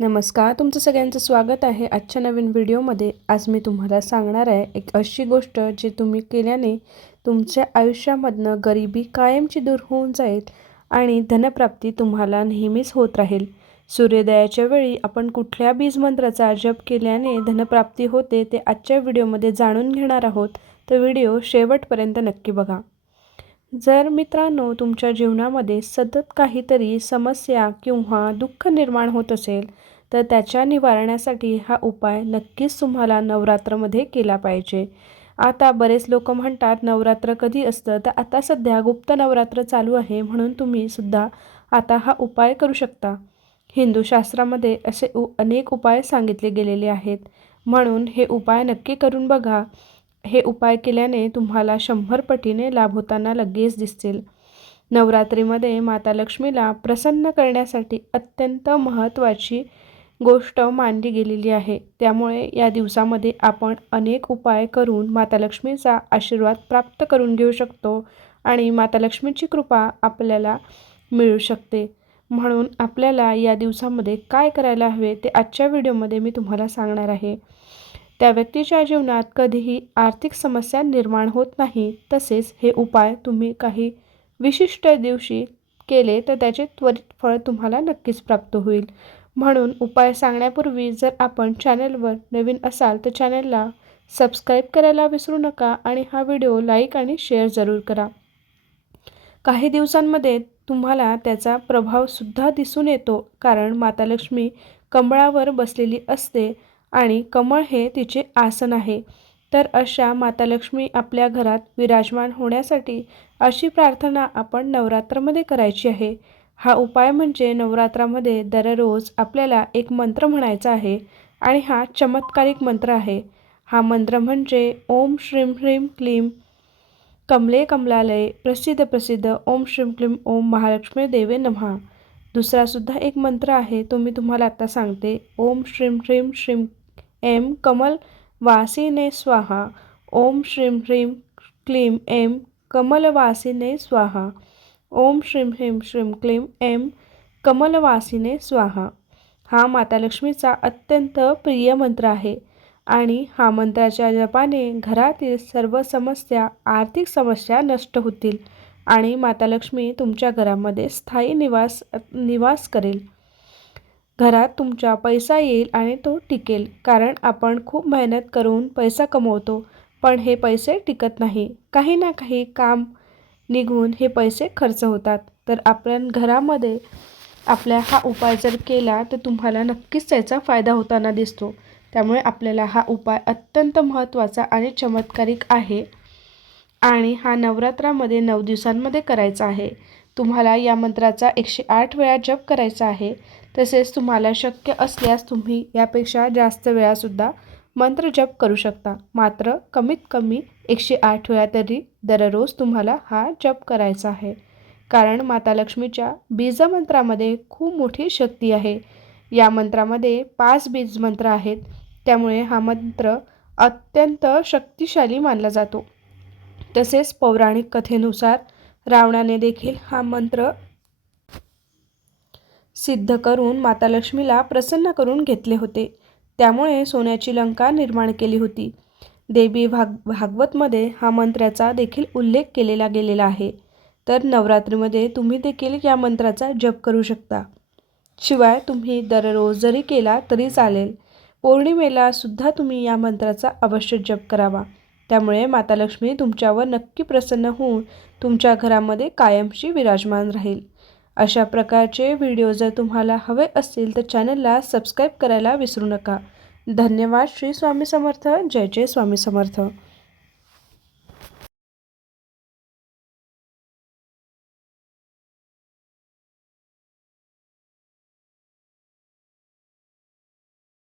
नमस्कार तुमचं सगळ्यांचं स्वागत आहे आजच्या नवीन व्हिडिओमध्ये. आज मी तुम्हाला सांगणार आहे एक अशी गोष्ट जी तुम्ही केल्याने तुमच्या आयुष्यामधनं गरिबी कायमची दूर होऊन जाईल आणि धनप्राप्ती तुम्हाला नेहमीच होत राहील. सूर्योदयाच्या वेळी आपण कुठल्या बीजमंत्राचा जप केल्याने धनप्राप्ती होते ते आजच्या व्हिडिओमध्ये जाणून घेणार आहोत. तर व्हिडिओ शेवटपर्यंत नक्की बघा. जर मित्रांनो तुमच्या जीवनामध्ये सतत काहीतरी समस्या किंवा दुःख निर्माण होत असेल तर त्याच्या निवारण्यासाठी हा उपाय नक्कीच तुम्हाला नवरात्रमध्ये केला पाहिजे. आता बरेच लोक म्हणतात नवरात्र कधी असतं? तर आता सध्या गुप्त नवरात्र चालू आहे म्हणून तुम्ही सुद्धा आता हा उपाय करू शकता. हिंदू शास्त्रामध्ये असे उ अनेक उपाय सांगितले गेलेले आहेत. म्हणून हे उपाय नक्की करून बघा. हे उपाय केल्याने तुम्हाला शंभर पटीने लाभ होताना लगेच दिसतील. नवरात्रीमध्ये माता लक्ष्मीला प्रसन्न करण्यासाठी अत्यंत महत्त्वाची गोष्ट मानली गेलेली आहे. त्यामुळे या दिवसामध्ये आपण अनेक उपाय करून माता लक्ष्मीचा आशीर्वाद प्राप्त करून घेऊ शकतो आणि माता लक्ष्मीची कृपा आपल्याला मिळू शकते. म्हणून आपल्याला या दिवसामध्ये काय करायला हवे ते आजच्या व्हिडिओमध्ये मी तुम्हाला सांगणार आहे. त्या व्यक्तीच्या जीवनात कधीही आर्थिक समस्या निर्माण होत नाही तसेच हे उपाय तुम्ही काही विशिष्ट दिवशी केले तर त्याचे त्वरित फळ तुम्हाला नक्कीच प्राप्त होईल. म्हणून उपाय सांगण्यापूर्वी जर आपण चॅनलवर नवीन असाल तर चॅनलला सबस्क्राईब करायला विसरू नका आणि हा व्हिडिओ लाईक आणि शेअर जरूर करा. काही दिवसांमध्ये तुम्हाला त्याचा प्रभावसुद्धा दिसून येतो कारण माता लक्ष्मी कमळावर बसलेली असते आणि कमळ हे तिचे आसन आहे. तर अशा माता लक्ष्मी आपल्या घरात विराजमान होण्यासाठी अशी प्रार्थना आपण नवरात्रामध्ये करायची आहे. हा उपाय म्हणजे नवरात्रामध्ये दररोज आपल्याला एक मंत्र म्हणायचा आहे आणि हा चमत्कारिक मंत्र आहे. हा मंत्र म्हणजे ओम श्रीम ह्रीम क्लीम कमले कमलालय प्रसिद्ध प्रसिद्ध ओम श्रीम क्लीम ओम महालक्ष्मी देवे नमहा दुसरासुद्धा एक मंत्र आहे तो मी तुम्हाला आता सांगते. ओम श्रीम ह्रीम श्रीम एम कमल वासिने स्वाहा. ओम श्रीं ह्रीं क्लीं एम कमलवासिने स्वाहा. ओम श्रीं ह्रीं श्रीं क्लीं एम कमलवासिने स्वाहा. हा माता लक्ष्मीचा अत्यंत प्रिय मंत्र आहे आणि हा मंत्राच्या जपाने घरातील सर्व समस्या आर्थिक समस्या नष्ट होतील आणि माता लक्ष्मी तुमच्या घरामध्ये स्थायी निवास निवास करेल. घरात तुमचा पैसा येईल आणि तो टिकेल कारण आपण खूप मेहनत करून पैसा कमवतो पण हे पैसे टिकत नाही. काही ना काही काम निघून हे पैसे खर्च होतात. तर आपण घरामध्ये आपल्या हा उपाय जर केला तर तुम्हाला नक्कीच त्याचा फायदा होताना दिसतो. त्यामुळे आपल्याला हा उपाय अत्यंत महत्त्वाचा आणि चमत्कारिक आहे आणि हा नवरात्रामध्ये नऊ दिवसांमध्ये करायचा आहे. तुम्हाला या मंत्राचा एकशे आठ वेळा जप करायचा आहे तसेच तुम्हाला शक्य असल्यास तुम्ही यापेक्षा जास्त वेळासुद्धा मंत्र जप करू शकता. मात्र कमीत कमी एकशे आठ वेळा तरी दररोज तुम्हाला हा जप करायचा आहे. कारण माता लक्ष्मीच्या बीजमंत्रामध्ये खूप मोठी शक्ती आहे. या मंत्रामध्ये पाच बीज मंत्र आहेत. त्यामुळे हा मंत्र अत्यंत शक्तिशाली मानला जातो. तसेच पौराणिक कथेनुसार रावणाने देखील हा मंत्र सिद्ध करून माता लक्ष्मीला प्रसन्न करून घेतले होते. त्यामुळे सोन्याची लंका निर्माण केली होती. देवी भाग भागवतमध्ये हा मंत्राचा देखील उल्लेख केलेला गेलेला आहे. तर नवरात्रीमध्ये तुम्ही देखील या मंत्राचा जप करू शकता. शिवाय तुम्ही दररोज जरी केला तरी चालेल. पौर्णिमेला सुद्धा तुम्ही या मंत्राचा अवश्य जप करावा. त्यामुळे माता लक्ष्मी तुमच्यावर नक्की प्रसन्न होऊन तुमच्या घरामध्ये कायमशी विराजमान राहील. अशा प्रकारचे व्हिडिओ जर तुम्हाला हवे असतील तर चॅनलला सबस्क्राईब करायला विसरू नका. धन्यवाद श्री स्वामी समर्थ. जय जय स्वामी समर्थ.